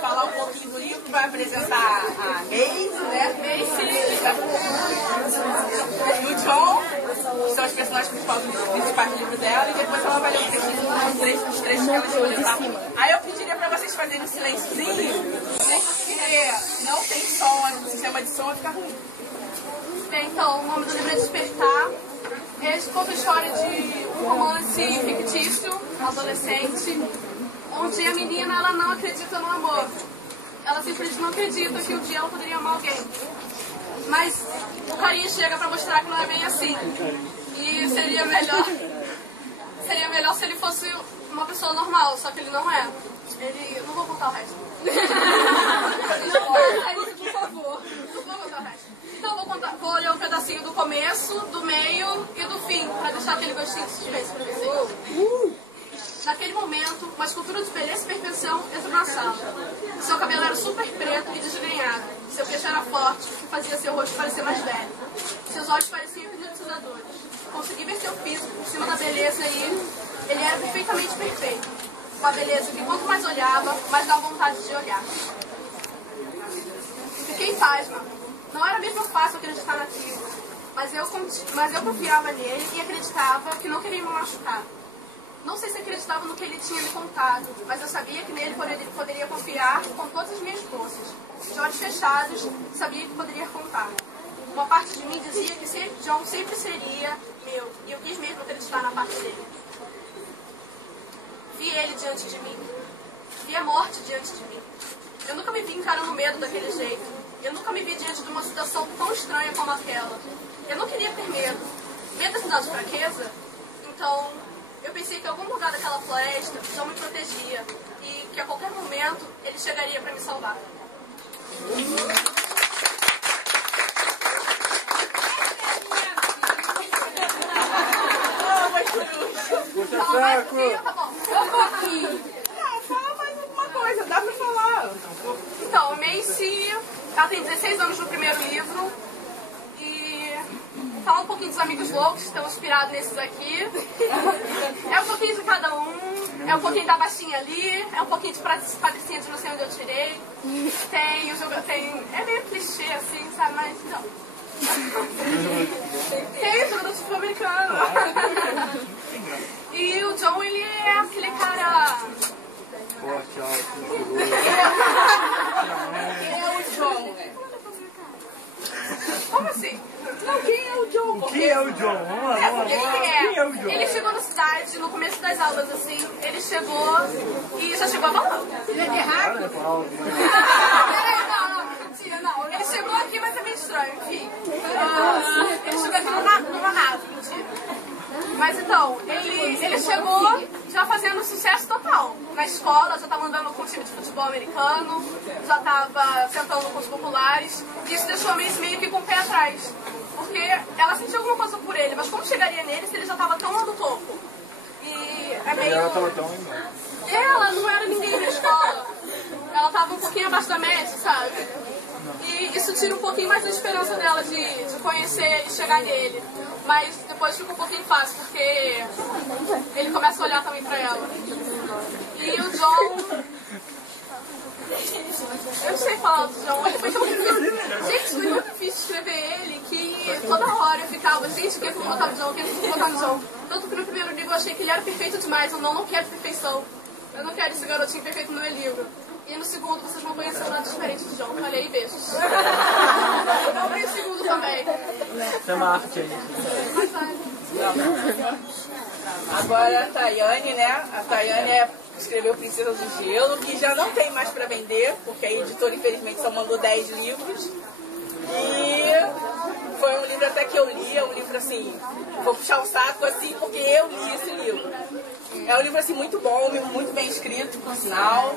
Falar um pouquinho do livro, vai apresentar a Macy, né? E o John, que são os personagens principais do livro dela, e depois ela vai ler os trechos que ela escolheu, tá? Aí eu pediria pra vocês fazerem um silênciozinho, porque não tem som, o sistema de som fica ruim. Então, o nome do livro é Despertar. Esse conta a história de um romance fictício, adolescente, onde a menina ela não acredita no amor. Ela simplesmente não acredita que um dia ela poderia amar alguém. Mas o carinha chega pra mostrar que não é bem assim. E seria melhor se ele fosse uma pessoa normal, só que ele não é. Ele... Não vou contar o resto. Não vou contar isso, por favor. Não vou contar o resto. Então vou ler um pedacinho do começo, do meio e do fim, pra deixar aquele gostinho de suspense pra vocês. Naquele momento, uma escultura de beleza e perfeição entrou na sala. Seu cabelo era super preto e desgrenhado. Seu queixo era forte, o que fazia seu rosto parecer mais velho. Seus olhos pareciam hipnotizadores. Consegui ver seu físico por cima da beleza e ele era perfeitamente perfeito. Uma beleza que quanto mais olhava, mais dava vontade de olhar. Fiquei pasma. Não era mesmo fácil acreditar naquilo, mas eu confiava nele e acreditava que não queria me machucar. Não sei se acreditava no que ele tinha me contado, mas eu sabia que nele poderia confiar com todas as minhas forças. De olhos fechados, sabia que poderia contar. Uma parte de mim dizia que John sempre seria meu, e eu quis mesmo acreditar na parte dele. Vi ele diante de mim. Vi a morte diante de mim. Eu nunca me vi encarando medo daquele jeito. Eu nunca me vi diante de uma situação tão estranha como aquela. Eu não queria ter medo. Medo é sinal de fraqueza? Então, eu pensei que em algum lugar daquela floresta, John me protegia. E que a qualquer momento, ele chegaria para me salvar. Tá bom. Fala mais alguma coisa, dá pra falar. Então, a Macy, ela tem 16 anos no primeiro livro. E fala um pouquinho dos Amigos Loucos, que estão inspirados nesses aqui. É um pouquinho de cada um. É um pouquinho da baixinha ali. É um pouquinho de patricinha de não sei onde eu tirei. Tem o jogo. É meio clichê assim, sabe? Mas não. Tem o jogador de futebol americano. E o John, ele é aquele cara... Forte, alto, Quem é o John? Como assim? Não, quem é o John? Quem é o John? Vamos lá, vamos lá. Quem é o John? Ele chegou na cidade, no começo das aulas, assim, ele chegou e já chegou falando. Ele é terráqueo? Não. Ele chegou aqui, mas é meio estranho, enfim. Ele chegou aqui numa nave, mentira. Mas então, ele chegou já fazendo sucesso total. Na escola, já estava andando com o time de futebol americano, já estava sentando com os populares. E isso deixou a Macy meio que com o pé atrás. Porque ela sentiu alguma coisa por ele, mas como chegaria nele se ele já estava tão lá no topo? E é meio... Ela estava tão... Ela não era ninguém na escola. Ela estava um pouquinho abaixo da média, sabe? E isso tira um pouquinho mais da esperança dela de conhecer e chegar nele. Mas depois fica um pouquinho fácil, porque ele começa a olhar também pra ela. E o John... Eu não sei falar do John, ele foi tão difícil. Gente, foi tão difícil escrever ele que toda hora eu ficava, gente, quem é que eu vou botar no John, quem é que eu vou botar no John? Tanto que no primeiro livro eu achei que ele era perfeito demais, eu não quero perfeição. Eu não quero esse garotinho perfeito no meu livro. E no segundo vocês vão conhecer um lado diferente do John. Olha aí, beijos. Eu vi o segundo também. Chama a arte aí. Agora a Tayane, né? A Tayane escreveu Princesa do Gelo, que já não tem mais pra vender, porque a editora infelizmente só mandou 10 livros. E foi um livro até que eu li, é um livro assim, vou puxar o saco assim, porque eu li esse livro. É um livro assim muito bom, muito bem escrito, por sinal.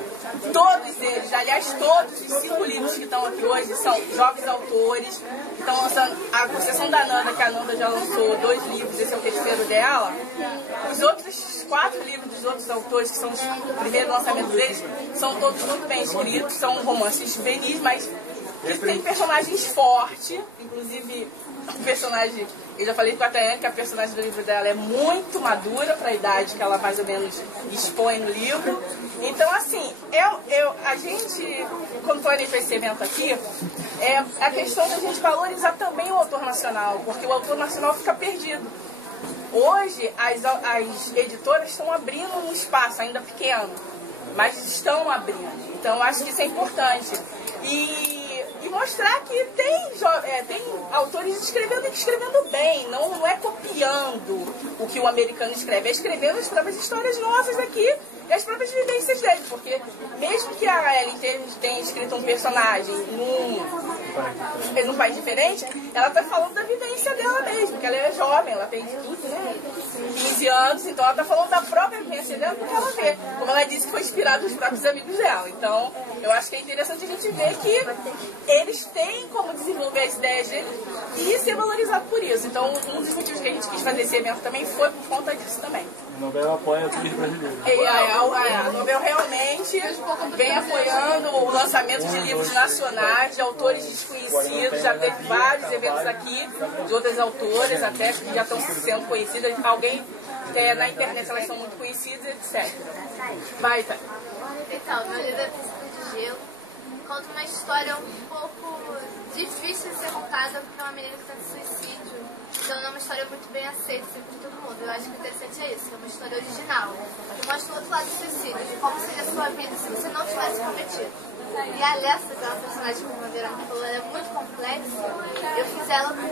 Todos eles, aliás, todos os 5 livros que estão aqui hoje são jovens autores. Então, a Conceição da Nanda, que a Nanda já lançou 2 livros, esse é o terceiro dela. Os outros 4 livros dos outros autores, que são os primeiros lançamentos deles, são todos muito bem escritos, são romances juvenis, mas que tem personagens fortes, inclusive o personagem, eu já falei com a Tayane que a personagem do livro dela é muito madura para a idade que ela mais ou menos expõe no livro. Então, assim, a gente, quando planeja esse evento aqui, é a questão da gente valorizar também o autor nacional, porque o autor nacional fica perdido. Hoje, as editoras estão abrindo um espaço ainda pequeno, mas estão abrindo. Então, acho que isso é importante. E mostrar que tem autores escrevendo bem, não é copiando o que o americano escreve, é escrevendo as próprias histórias nossas aqui e as próprias vivências dele, porque mesmo que a Ellen tenha escrito um personagem num país diferente, ela está falando da vivência dela mesmo, que ela é jovem, ela tem 15 anos, então ela está falando da própria vivência dela porque ela vê, como ela disse que foi inspirada nos próprios amigos dela. Então, eu acho que é interessante a gente ver que eles têm como desenvolver as ideias deles e ser valorizado por isso. Então, um dos motivos que a gente quis fazer esse evento também foi por conta disso também. A Nobel apoia o turismo brasileiro. A Nobel realmente vem apoiando o lançamento de livros nacionais, de autores desconhecidos, já teve vários eventos aqui, de outras autoras até que já estão sendo conhecidas. Alguém na internet, elas são muito conhecidas, etc. Vai, tá. Então, meu livro é Príncipe de Gelo. Conta uma história um pouco difícil de ser contada, porque é uma menina que tenta suicídio. Então não é uma história muito bem aceita sempre por todo mundo. Eu acho que o interessante é isso, é uma história original. Que mostra o outro lado do suicídio, de como seria a sua vida se você não tivesse cometido. E a Alessa, que é uma personagem, como a Verônica falou, ela é muito complexa. Eu fiz ela com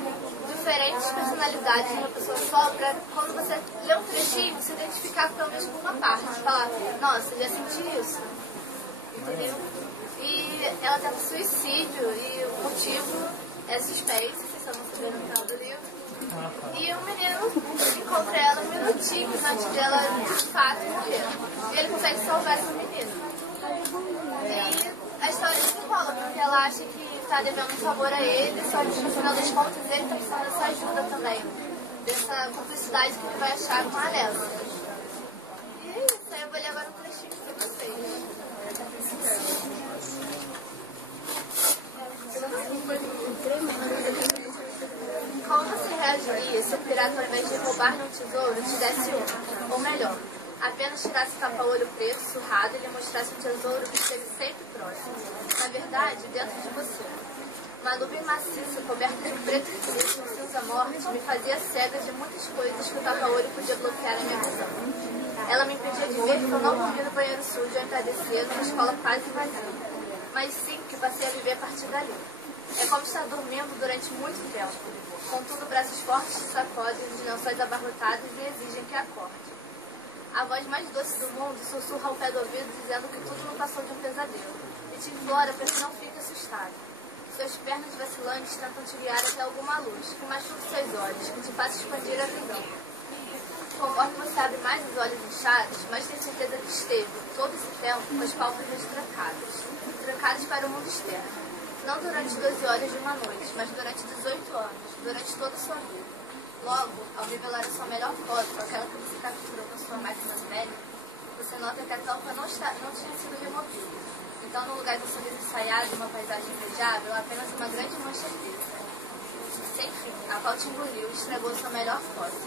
diferentes personalidades de uma pessoa só, pra quando você lê um trechinho, você identificar pelo menos com uma parte. Falar, nossa, eu já senti isso. Entendeu? E ela tenta suicídio e o motivo é suspense, vocês só vão saber no final do livro. E o menino encontra ela minutinhos antes dela de fato morrer. E ele consegue salvar essa menina. E a história desenrola, porque ela acha que está devendo um favor a ele, só que no final das contas ele está precisando dessa ajuda também. Dessa cumplicidade que ele vai achar com a Alessa. E é isso, aí eu vou ler agora um trechinho para vocês. Como você reagiria se o pirata, ao invés de roubar num tesouro, te desse um? Ou melhor, apenas tirasse o tapa-olho preto, surrado e lhe mostrasse um tesouro que esteve sempre próximo. Na verdade, dentro de você. Uma nuvem maciça, coberta de preto e cinza morte, me fazia cega de muitas coisas que o tapa-olho podia bloquear a minha visão. Ela me impedia de ver que eu não dormia no banheiro sujo ao entardecer numa escola quase vazia. Mas sim que passei a viver a partir dali. É como estar dormindo durante muito tempo. Contudo, braços fortes te sacodem, os lençóis abarrotados e exigem que acorde. A voz mais doce do mundo sussurra ao pé do ouvido dizendo que tudo não passou de um pesadelo. E te implora para que não fique assustado. Suas pernas vacilantes tentam te guiar até alguma luz, que machuque seus olhos, que te faça expandir a visão. Conforme você abre mais os olhos inchados, mais tem certeza que esteve, todo esse tempo, com as pálpebras trancadas para o mundo externo. Não durante 12 horas de uma noite, mas durante 18 anos, durante toda a sua vida. Logo, ao revelar a sua melhor foto, aquela que você capturou com sua máquina velha, você nota que a tampa não tinha sido removida. Então, no lugar do sorriso ensaiado e uma paisagem invejável, apenas uma grande mancha preta. Sem fim, a qual te engoliu e estragou sua melhor foto.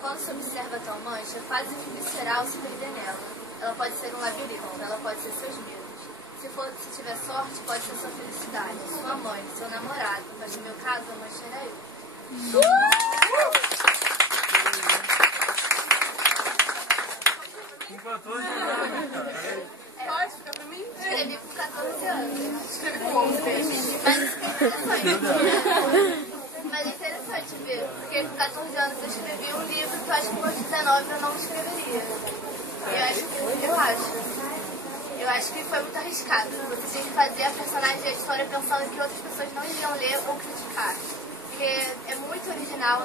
Quando se observa tal mancha, quase que visceral se perder nela. Ela pode ser um labirinto, ela pode ser seus medos. Se tiver sorte, pode ser sua felicidade, sua mãe, seu namorado, mas no meu caso, a mancha era eu. Com 14 anos, cara. Pode ficar pra mim? Escrevi com 14 anos. Escrevi com 11. Mas isso é interessante. Mas é interessante ver, porque com 14 anos eu escrevi um livro que eu acho que com 19 eu não escreveria. Eu acho que foi muito arriscado. Você tinha que fazer a personagem e a história pensando que outras pessoas não iriam ler ou criticar. Porque é muito original.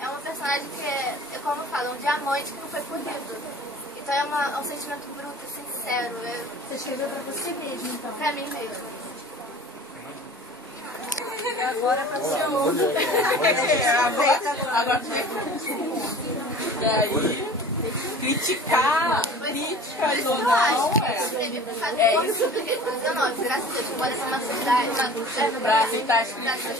É uma personagem que é como eu falo, um diamante que não foi polido. Então é um sentimento bruto, sincero. Você escreveu pra você mesmo, então? Pra mim mesmo. Agora pra ser outro. Agora tu vem. E aí... criticar, críticas ou não, é isso. 19, graças a Deus, pode essa maturidade Para aceitar as críticas.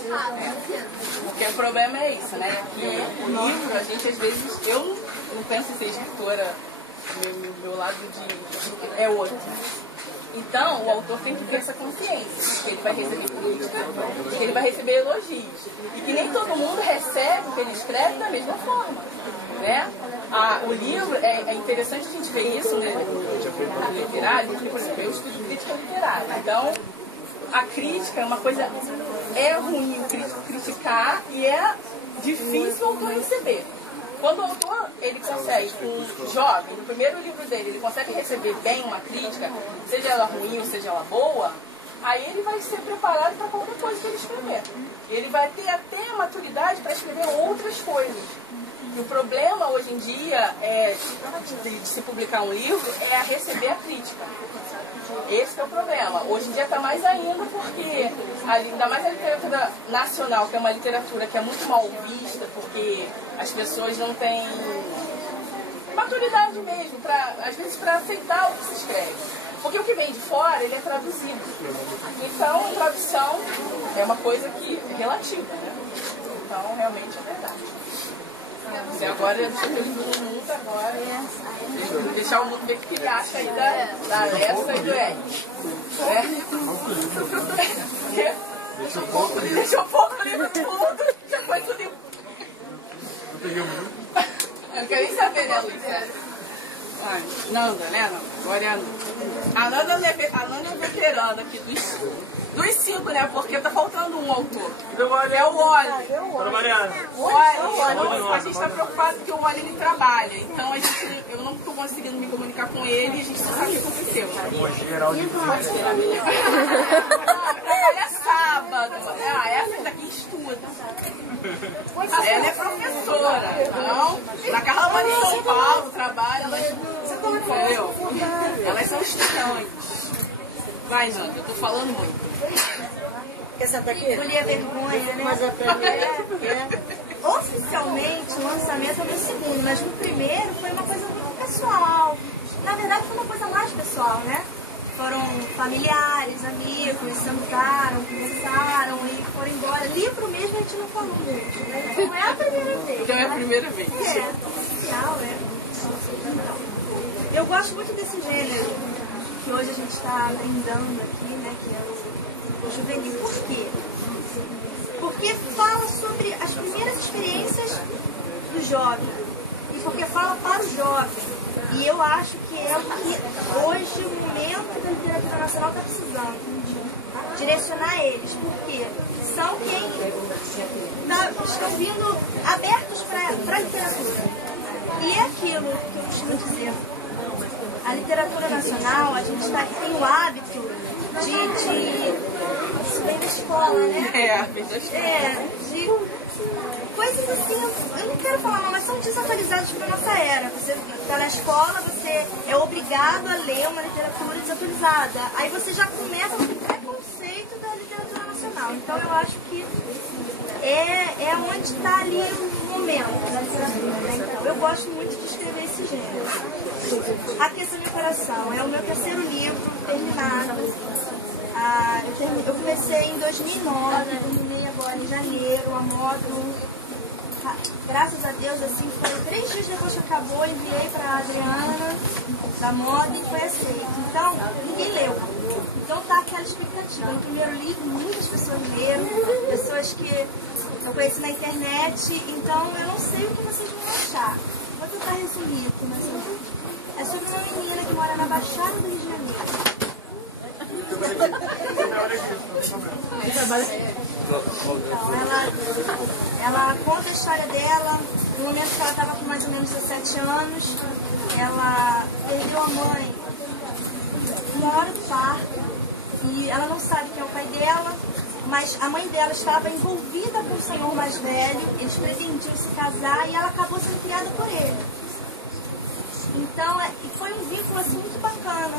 Porque o problema é isso, né? Que o livro, a gente às vezes, eu não penso em ser escritora, meu lado é outro. Então, o autor tem que ter essa consciência, que ele vai receber crítica, que ele vai receber elogios. E que nem todo mundo recebe o que ele escreve da mesma forma. Né? O livro, é interessante a gente ver isso, né, no literário, porque, por exemplo, eu estudo crítica literária. Então, a crítica é uma coisa, é ruim criticar e é difícil o autor receber. Quando o autor, ele consegue, um jovem, no primeiro livro dele, ele consegue receber bem uma crítica, seja ela ruim ou seja ela boa, aí ele vai ser preparado para qualquer coisa que ele escrever. Ele vai ter até a maturidade para escrever outras coisas. E o problema hoje em dia de se publicar um livro é a receber a crítica. Esse é o problema. Hoje em dia está mais ainda porque, ainda mais a literatura nacional, que é uma literatura que é muito mal vista, porque as pessoas não têm maturidade mesmo, às vezes para aceitar o que se escreve. Porque o que vem de fora, ele é traduzido. Então, a tradução é uma coisa que é relativa, né? Então, realmente é verdade. E agora, deixa eu ver o mundo agora. Deixar o mundo ver o que ele acha aí da Alessa e do Eric. Deixou pouco o livro todo. Já foi tudo. Eu não quero nem saber, né, Luísa? Nanda, né? Agora é a Nanda. A Nanda é veterana aqui dos 5, né? Porque tá faltando um autor. É o Oli. O Oli, a gente tá preocupado que o Oli ele trabalha. Então eu não tô conseguindo me comunicar com ele e a gente não sabe o que aconteceu. Trabalha sábado. Essa daqui estuda. Ela é professora. Então, na Carla de São Paulo trabalha. Entendeu? Elas são estudantes. Vai, Nanda, eu tô falando muito. Essa daqui? Escolhi a vergonha, né? Mas a primeira oficialmente, o lançamento é no segundo, mas no primeiro foi uma coisa muito pessoal. Na verdade, foi uma coisa mais pessoal, né? Foram familiares, amigos, sentaram, conversaram e foram embora. Livro mesmo a gente não falou muito, né? Não é a primeira vez. Então é a primeira vez. É, oficial, né? Eu gosto muito desse gênero que hoje a gente está brindando aqui, né? Que é o juvenil. Por quê? Porque fala sobre as primeiras experiências do jovem. E porque fala para o jovem. E eu acho que é o que hoje o momento da literatura nacional está precisando. Direcionar eles. Porque são quem estão vindo abertos para a literatura. E é aquilo que eu costumo dizer. A literatura nacional, a gente tem o hábito isso vem da escola, né? Vem da escola. De coisas assim, eu não quero falar não, mas são desatualizadas para a nossa era. Você está na escola, você é obrigado a ler uma literatura desatualizada. Aí você já começa com o preconceito da literatura nacional. Então eu acho que é onde está ali o momento da literatura, né? Então, eu gosto muito de escrever esse gênero. Aqueça Meu Coração é o meu terceiro livro terminado. Eu comecei em 2009, terminei agora em janeiro, a modo. Graças a Deus, assim, foi 3 dias depois que acabou, enviei para a Adriana da moda e foi aceito. Então, ninguém leu. Então tá aquela expectativa. No primeiro livro, muitas pessoas leram, pessoas que eu conheci na internet, então eu não sei o que vocês vão achar. Vou tentar resumir, mas é sobre uma menina que mora na Baixada do Rio de Janeiro. Então, ela conta a história dela, no momento que ela estava com mais ou menos 17 anos, ela perdeu a mãe na hora do parto, e ela não sabe quem é o pai dela, mas a mãe dela estava envolvida com o senhor mais velho, eles pretendiam se casar e ela acabou sendo criada por ele. Então, foi um vínculo assim muito bacana.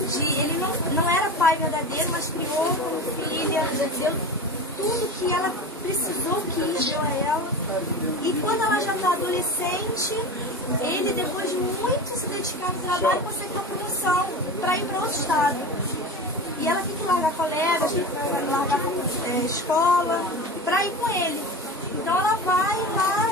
Ele não era pai verdadeiro, mas criou como filha, deu tudo que ela precisou, quis, deu a ela. E quando ela já está adolescente, ele, depois de muito se dedicar no trabalho, consegue uma promoção para ir para outro estado. E ela tem que largar colegas, tem que largar escola, para ir com ele. Então ela vai lá.